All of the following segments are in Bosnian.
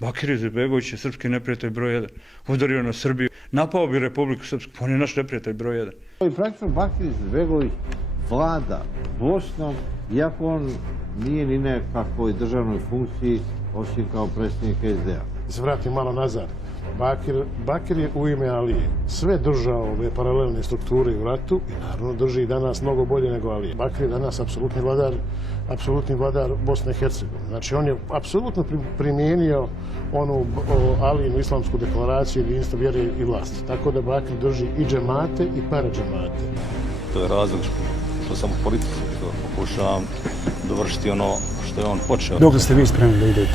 Bakir Izetbegović je srpski neprijatelj broj 1. Udario na Srbiju, napao bi Republiku Srpsku, on je naš neprijatelj broj 1. I praktično Bakir Izetbegović vlada Bosnom, iako on nije ni nekakvoj državnoj funkciji, osim kao predsjednik SDA. Se vratim malo nazad. Bakir je u ime Alije sve držao ove paralelne strukture u ratu i naravno drži i danas mnogo bolje nego Alije. Bakir je danas apsolutni vladar Bosne i Hercegovine. Znači on je apsolutno primijenio onu Alijinu islamsku deklaraciju jedinstva vjere i vlasti. Tako da Bakir drži i džemate i paradžemate. To je razlog što sam u politici, što pokušavam dovršiti ono što je on počeo. Dok ste vi spremni da idete?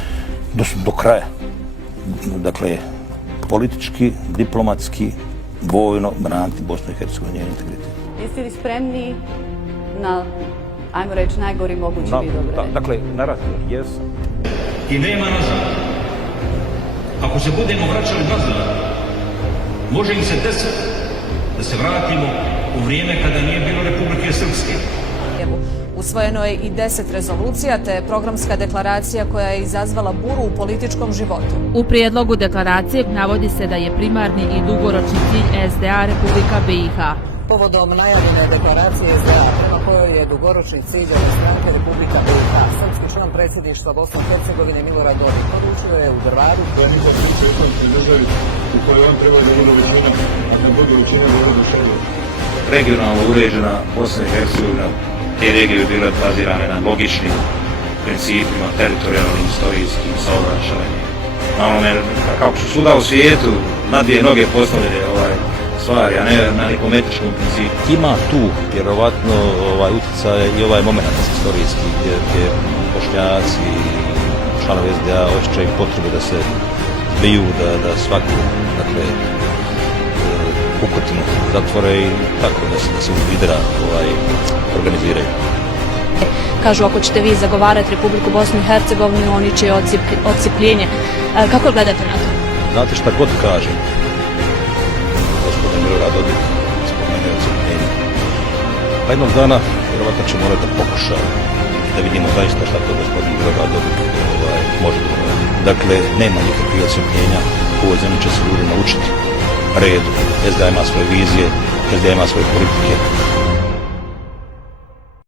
Do kraja. Dakle, politički, diplomatski, vojno braniti Bosnu i Hercegovinu, njen integritet. Jeste li spremni na, ajmo reći, najgori mogući vid obrane? Dakle, naravno, jesam. I nema nazad. Ako se budemo vraćali nazad, može im se desiti da se vratimo u vrijeme kada nije bilo Republike Srpske. Usvojeno je i 10 rezolucija, te programska deklaracija koja je izazvala buru u političkom životu. U prijedlogu deklaracije navodi se da je primarni i dugoročni cilj SDA Republika BiH. Povodom najavljene deklaracije SDA, prema kojoj je dugoročni cilj ove stranke Republika BiH, srpski član predsjedništva Bosne i Hercegovine Milorad Dodik poručio je u Drvaru da mi za priču islamske državi u kojoj on treba da bude većina, a kad bude većina da bude šedro. Regionalno uređena Bosna i Hercegovina, te regije bi bile bazirane na logičnim principima, teritorijalnim, istorijskim, saobraćajnim. Na onome, kako su svuda u svijetu, na dvije noge postavljene stvari, a ne na nekom etičkom principu. Ima tu, vjerovatno, utjecaj i ovaj moment istorijski, gdje Bošnjaci i članovi SDA osjećaju potrebu da se biju, da svaku, dakle, pukotinu zatvore i tako da se lidera organiziraju. Kažu, ako ćete vi zagovarati Republiku Bosnu i Hercegovinu, oni će odcijepljenje. Kako gledate na to? Znate šta god kažem, gospodin Milorad Dodik spomenuo odcijepljenje. Pa jednog dana vjerovatno će morati da pokuša da vidimo zaista šta to gospodin Milorad Dodik može donijeti. Dakle, nema nikakvih odcijepljenja, u ovoj zemlji će se ljudi naučiti redu. SDA ima svoje vizije, SDA ima svoje politike,